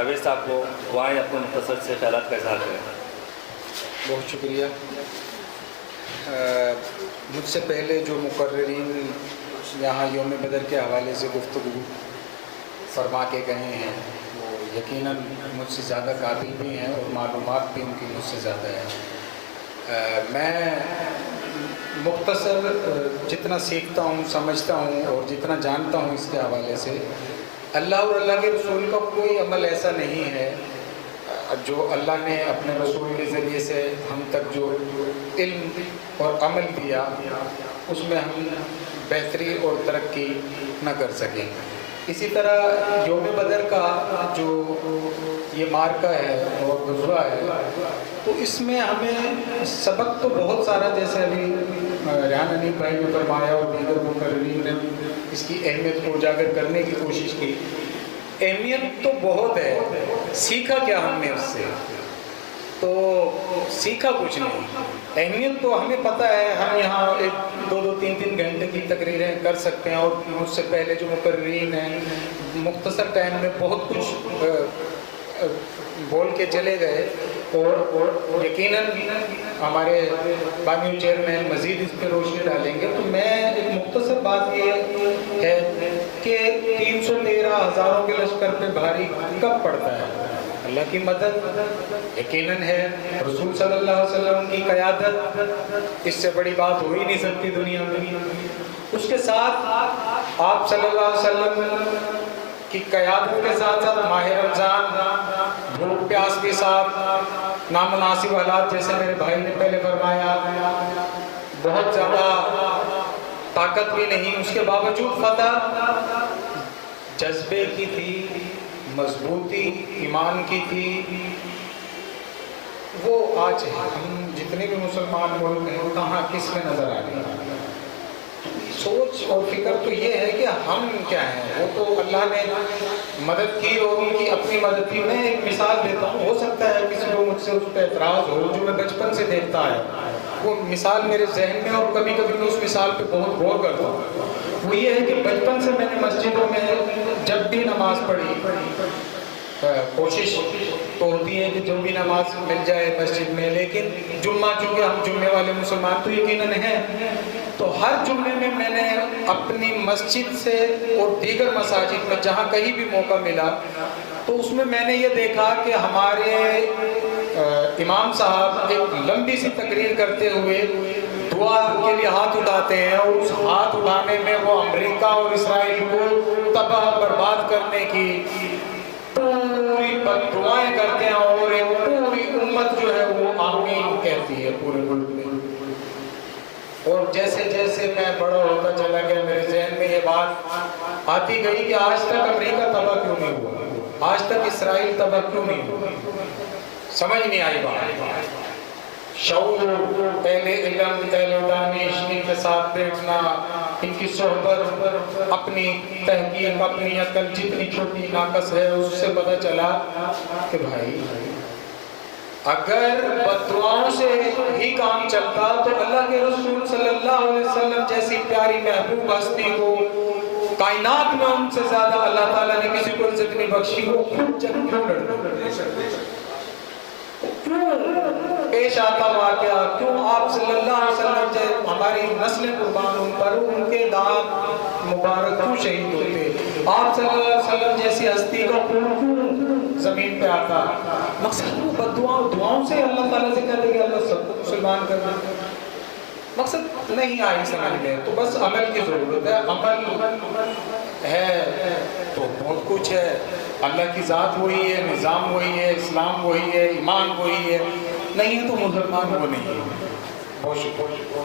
جاوید صاحب کو وہاں اپنے مختصر سے خیالات کا اظہار کریں۔ بہت شکریہ۔ مجھ سے پہلے جو مقررین یہاں یوم بدر کے حوالے سے گفتگو فرما کے گئے ہیں وہ یقیناً مجھ سے زیادہ قابل بھی ہیں اور معلومات بھی ان کی مجھ سے زیادہ ہے۔ میں مختصر جتنا سیکھتا ہوں، سمجھتا ہوں اور جتنا جانتا ہوں اس کے حوالے سے، اللہ اور اللہ کے رسول کا کوئی عمل ایسا نہیں ہے جو اللہ نے اپنے رسول کے ذریعے سے ہم تک جو علم اور عمل دیا اس میں ہم بہتری اور ترقی نہ کر سکیں۔ اسی طرح یوم بدر کا جو یہ مارکہ ہے اور غزوہ ہے تو اس میں ہمیں سبق تو بہت سارا، جیسے ابھی ریحان حنیف بھائی نے فرمایا اور دیگر مقررین نے اس کی اہمیت کو اجاگر کرنے کی کوشش کی۔ اہمیت تو بہت ہے، سیکھا کیا ہم نے اس سے؟ تو سیکھا کچھ نہیں۔ اہمیت تو ہمیں پتہ ہے، ہم یہاں ایک 2-3 گھنٹے کی تقریریں کر سکتے ہیں اور مجھ سے پہلے جو مقررین ہیں مختصر ٹائم میں بہت کچھ بول کے چلے گئے اور یقیناً ہمارے بانی چیئرمین مزید اس پہ روشنی ڈالیں گے۔ تو میں ایک مختصر بات یہ ہے کہ 313 ہزاروں کے لشکر پہ بھاری کب پڑتا ہے؟ اللہ کی مدد یقیناً ہے، رسول صلی اللہ علیہ وسلم کی قیادت، اس سے بڑی بات ہو ہی نہیں سکتی دنیا میں۔ اس کے ساتھ آپ صلی اللہ علیہ وسلم کی قیادت کے ساتھ ساتھ ماہ رمضان، بھوک پیاس کے ساتھ، نامناسب حالات جیسے میرے بھائی نے پہلے فرمایا، بہت زیادہ طاقت بھی نہیں، اس کے باوجود فتح جذبے کی تھی، مضبوطی ایمان کی تھی۔ وہ آج ہم جتنے بھی مسلمان ملک ہیں کہاں کس میں نظر آ رہی ہیں؟ سوچ اور فکر تو یہ ہے کہ ہم کیا ہیں، وہ تو اللہ نے مدد کی اور ان کی اپنی مدد کی۔ میں ایک مثال دیتا ہوں، ہو سکتا ہے کسی کو مجھ سے اس پہ اعتراض ہو، جو میں بچپن سے دیکھتا ہے وہ مثال میرے ذہن میں، اور کبھی کبھی میں اس مثال پہ بہت غور کرتا ہوں۔ وہ یہ ہے کہ بچپن سے میں نے مسجدوں میں جب بھی نماز پڑھی، کوشش تو ہوتی ہے کہ جو بھی نماز مل جائے مسجد میں، لیکن جمعہ چونکہ ہم جمعے والے مسلمان تو یقیناً ہیں، تو ہر جمعے میں میں نے اپنی مسجد سے اور دیگر مساجد میں جہاں کہیں بھی موقع ملا تو اس میں میں نے یہ دیکھا کہ ہمارے امام صاحب ایک لمبی سی تقریر کرتے ہوئے دعا کے لیے ہاتھ اٹھاتے ہیں، اور اس ہاتھ اٹھانے میں وہ امریکہ اور اسرائیل کو تباہ برباد کرنے کی پوری دعائیں کرتے ہیں، اور ایک پوری امت جو ہے وہ آمین کہتی ہے پورے ملک میں۔ اور جیسے جیسے میں بڑا ہوتا چلا گیا میرے ذہن میں یہ بات آتی گئی کہ آج تک امریکہ تباہ کیوں نہیں ہوا، آج تک اسرائیل تباہ کیوں نہیں ہوا؟ سمجھ نہیں آئی بات۔ شعور، اہل علم، اہل دانش، ان کے ساتھ بیٹھنا، ان کی صحبت، اپنی تحقیق، اپنی عقل جتنی چھوٹی ناقص ہے، اس سے پتہ چلا کہ بھائی اگر بددعاؤں سے ہی کام چلتا تو اللہ کے رسول صلی اللہ علیہ وسلم جیسی پیاری محبوب ہستی کو کائنات میں ان سے زیادہ اللہ تعالیٰ نے کسی کو عزت نہیں بخشی، وہ خود جنگ کیوں لڑتے؟ کیوں پیش آتا واقعہ، کیوں آپ صلی اللہ علیہ وسلم جب ہماری نسلیں قربان ان پر، ان کے دانت مبارک کیوں شہید ہوتے؟ آپ صلی اللہ علیہ وسلم جیسی ہستی کا خون زمین پہ آتا؟ مقصد وہ دعاؤں سے اللہ تعالیٰ سے کہتے کہ اللہ سب کو مسلمان کر دے، مقصد نہیں آئی سمجھ میں۔ تو بس عمل کی ضرورت ہے، عمل ہے تو بہت کچھ ہے، اللہ کی ذات وہی ہے، نظام وہی ہے، اسلام وہی ہے، ایمان وہی ہے، نہیں ہے تو مسلمان وہ نہیں ہے۔ بہت شکریہ۔